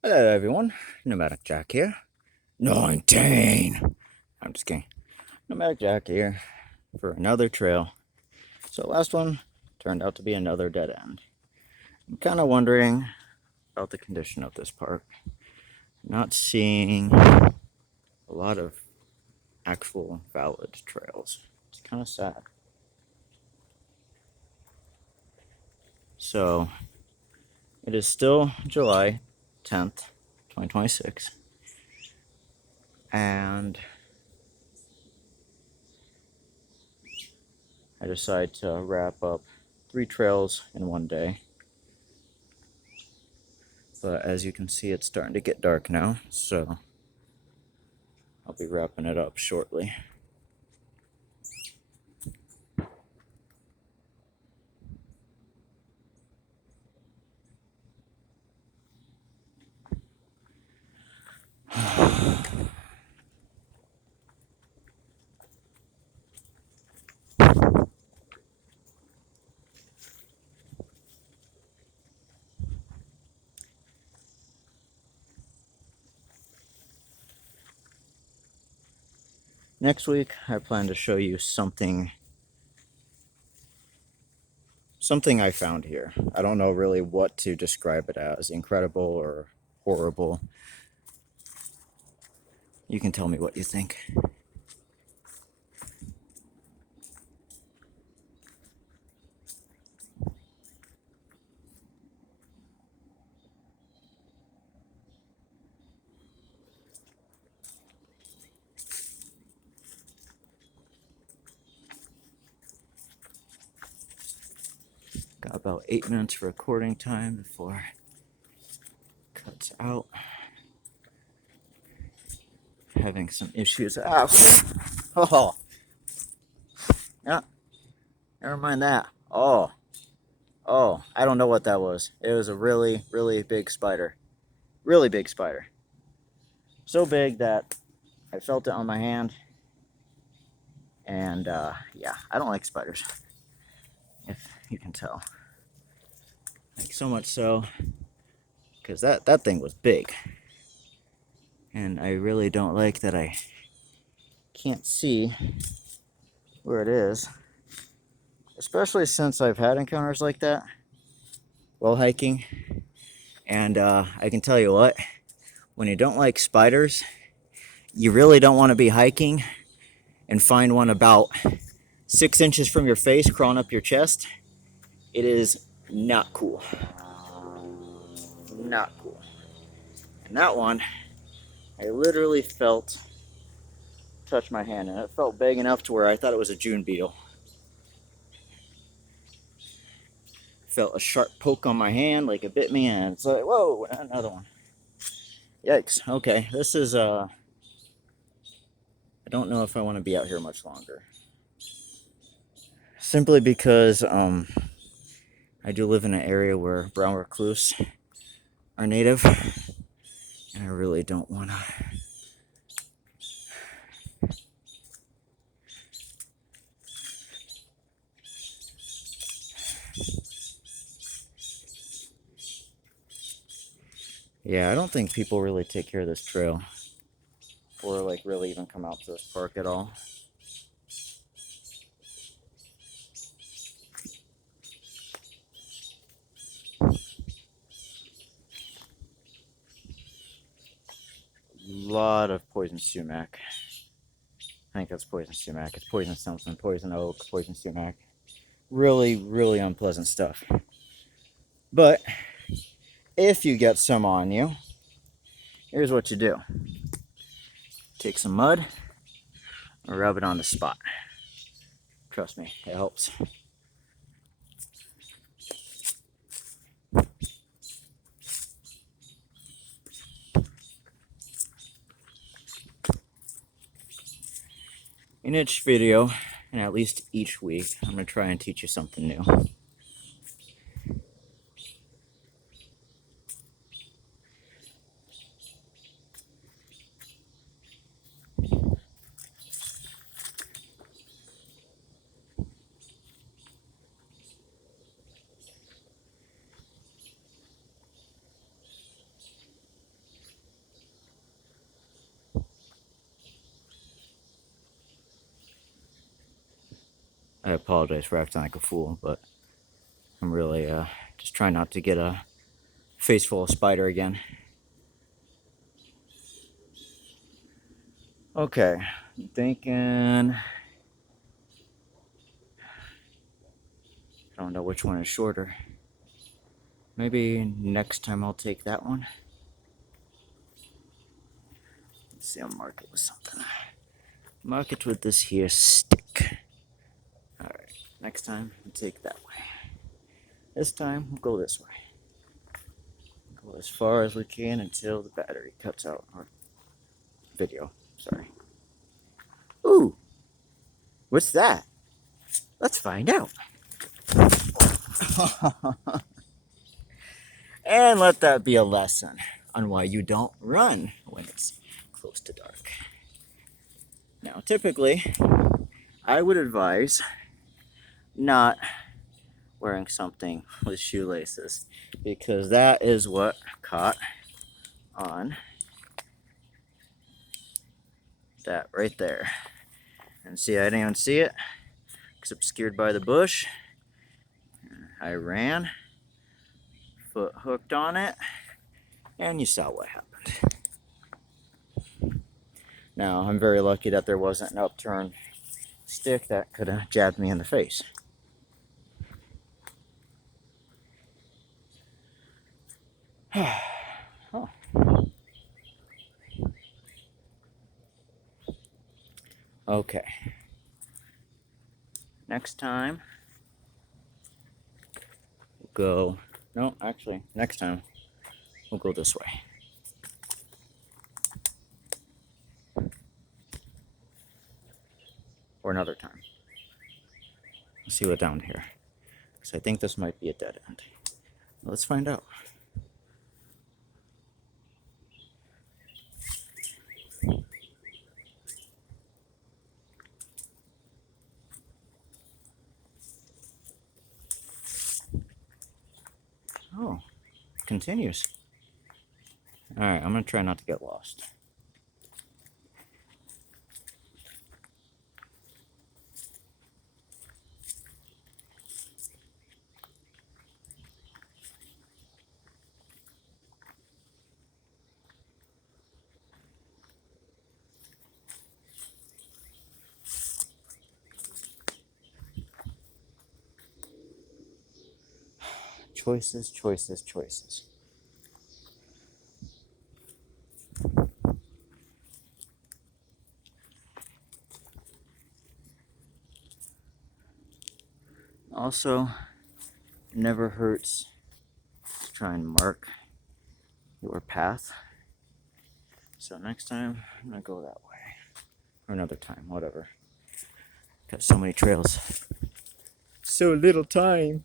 Hello everyone, Nomadic Jack here. 19! I'm just kidding. Nomadic Jack here for another trail. So last one turned out to be another dead end. I'm kind of wondering about the condition of this park. Not seeing a lot of actual valid trails. It's kind of sad. So it is still July 10th, 2026. And I decided to wrap up 3 trails in one day. But as you can see, it's starting to get dark now, so I'll be wrapping it up shortly. Next week, I plan to show you something I found here. I don't know really what to describe it as, incredible or horrible. You can tell me what you think. Got about 8 minutes for recording time before it cuts out. Having some issues. Oh, yeah. Never mind that. Oh, I don't know what that was. It was a really, really big spider. Really big spider. So big that I felt it on my hand. And yeah, I don't like spiders, if you can tell. Like, so much so, because that thing was big. And I really don't like that I can't see where it is. Especially since I've had encounters like that while hiking. And I can tell you what, when you don't like spiders, you really don't want to be hiking and find one about 6 inches from your face crawling up your chest. It is not cool. Not cool. And that one, I literally felt touch my hand, and it felt big enough to where I thought it was a June beetle. Felt a sharp poke on my hand, like it bit me, and it's like, whoa, another one. Yikes. Okay, this is I don't know if I want to be out here much longer. Simply because I do live in an area where brown recluse are native, and I really don't want to. Yeah, I don't think people really take care of this trail, or like really even come out to this park at all. Lot of poison sumac. I think that's poison sumac. It's poison something, poison oak, poison sumac. Really, really unpleasant stuff. But if you get some on you, here's what you do. Take some mud and rub it on the spot. Trust me, it helps. In each video, and at least each week, I'm going to try and teach you something new. apologize for acting like a fool, but I'm really just trying not to get a face full of spider again. Okay, I'm thinking, I don't know which one is shorter. Maybe next time I'll take that one. Let's see, I'll mark it with something. Mark it with this here stick. Alright, next time we'll take that way. This time we'll go this way. Go as far as we can until the battery cuts out. Or video, sorry. Ooh! What's that? Let's find out. And let that be a lesson on why you don't run when it's close to dark. Now, typically, I would advise not wearing something with shoelaces because that is what caught on that right there. And see, I didn't even see it. It's obscured by the bush. I ran, foot hooked on it, and you saw what happened. Now, I'm very lucky that there wasn't an upturned stick that could have jabbed me in the face. Oh. Okay. Next time, we'll go. No, actually, next time, we'll go this way. Or another time. Let's see what's down here. Because I think this might be a dead end. Let's find out. Oh, it continues. Alright, I'm going to try not to get lost. Choices, choices, choices. Also, it never hurts to try and mark your path. So next time, I'm gonna go that way. Or another time, whatever. Got so many trails. So little time.